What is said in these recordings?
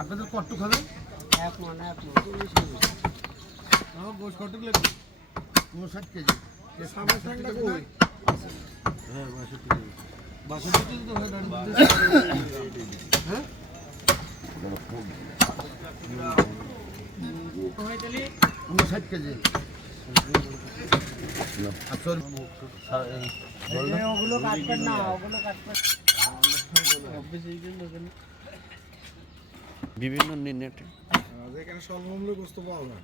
আপনাদের কট্টু খাবেন? এক মন গোশ কট্টুক লাগবে 59 কেজি। সামনে ঠ্যাংটা কই? হ্যাঁ 62 কেজি। 62 কেজি তো হয় দাঁড়িয়ে হ্যাঁ 59 কেজি। আচ্ছা ওগুলো কাটবেন না, ওগুলো কাটবেন বিভিন্ন নেটে যেখানে স্বল্পমূল্য বস্তু পাওয়া যায়,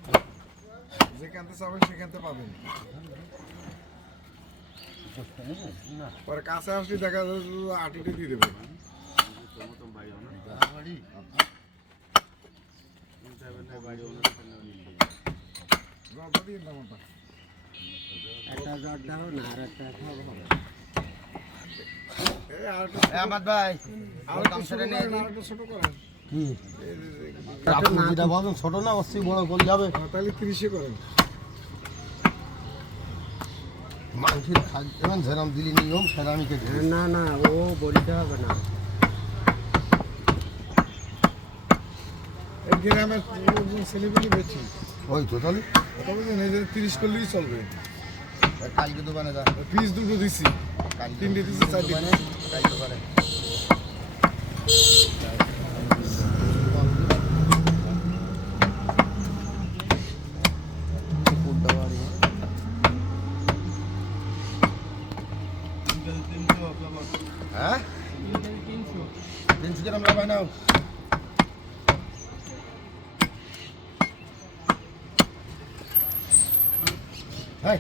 যেখানতে চাবেন সেখানতে পাবেন। পরে কাছে আসলে দেখা যায় আটিটা দিয়ে দেবে। একটা জট দাও না, আর একটা খাবো। আহমদ ভাই ছোট করেন। কি আপনি যেটা বলেন ছোট না অবশ্যই বড় করে যাবে। তাহলে 30-এ করেন। মাংসের খাদ্য যেরম দিলি নিয়ম সেরামিকে দিলি। না না, ও বলতে হবে না। এই গ্রামের ছেলেগুলি বেশি ওই তো তাহলে তবে 30 করলেই চলবে। কালকে দোকানে যা পিস দুটো দিছি, কালকে 3টে দিছি, 4টে দিছি। কালকে দোকানে হ্যাঁ 300 গ্রাম লাগাই নাও। হ্যাঁ